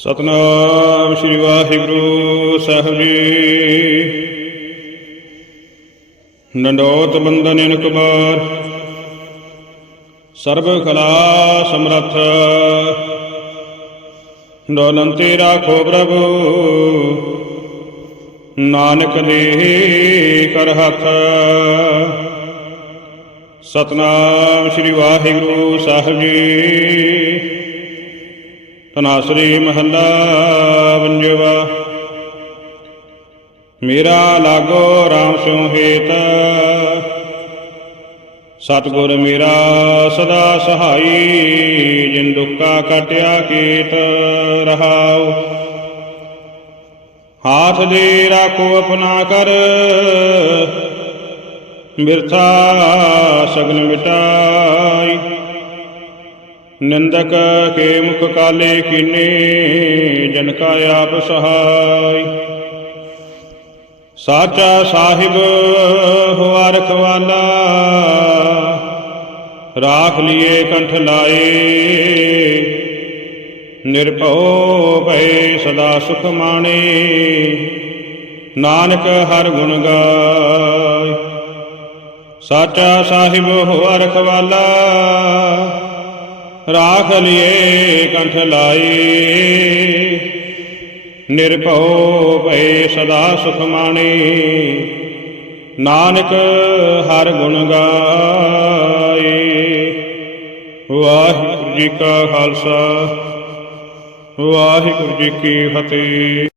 ਸਤਨਾਮ ਸ੍ਰੀ ਵਾਹਿਗੁਰੂ ਸਾਹਿਬ ਜੀ। ਨੰਡੋਤ ਬੰਦਨ ਇਨ ਕੁਮਾਰ। ਸਰਬ ਕਲਾ ਸਮਰੱਥ। ਡੋਲੰਤੇ ਰਾਖੋ ਪ੍ਰਭੂ। ਨਾਨਕ ਦੇ ਕਰ ਹੱਥ। ਸਤਨਾਮ ਸ੍ਰੀ ਵਾਹਿਗੁਰੂ ਸਾਹਿਬ ਜੀ। ਤਨਾਸਰੀ ਮਹੱਲਾ ਵੰਜਵਾ। ਮੇਰਾ ਲਾਗੋ RAM ਸਿਉ ਹੇਤ। ਸਤਿਗੁਰ ਮੇਰਾ ਸਦਾ ਸਹਾਈ, ਜਿਨ ਦੁੱਖਾ ਕਟਿਆ ਕੀਤ ਰਹਾਉ। ਹਾਥ ਦੇ ਰਾਖੋ ਆਪਣਾ ਕਰ। ਮਿਰਥਾ ਸਗਨ ਮਿਟਾਈ ਨਿੰਦਕ ਕੇ ਮੁਖ ਕਾਲੇ ਕੀਨੇ, ਜਨ ਕਾ ਆਪ ਸਹਾਈ। ਸਾਚਾ ਸਾਹਿਬ ਹੁਆ ਰਖਵਾਲਾ ਰਾਖ ਲਿਏ ਕੰਠ ਲਾਏ। ਨਿਰਭਉ ਭਏ ਸਦਾ ਸੁਖ ਮਾਣੇ, ਨਾਨਕ ਹਰ ਗੁਣ ਗਾਏ। ਸਾਚਾ ਸਾਹਿਬ ਹੋਆ ਰਖਵਾਲਾ ਰਾਖ ਲਿਏ ਕੰਠ ਲਾਏ ਨਿਰਭਉ ਭਏ ਸਦਾ ਸੁਖ ਮਾਣੇ ਨਾਨਕ ਹਰ ਗੁਣ ਗਾਏ ਵਾਹਿਗੁਰੂ ਜੀ ਕਾ ਖਾਲਸਾ, ਵਾਹਿਗੁਰੂ ਜੀ ਕੀ ਫਤਿਹ।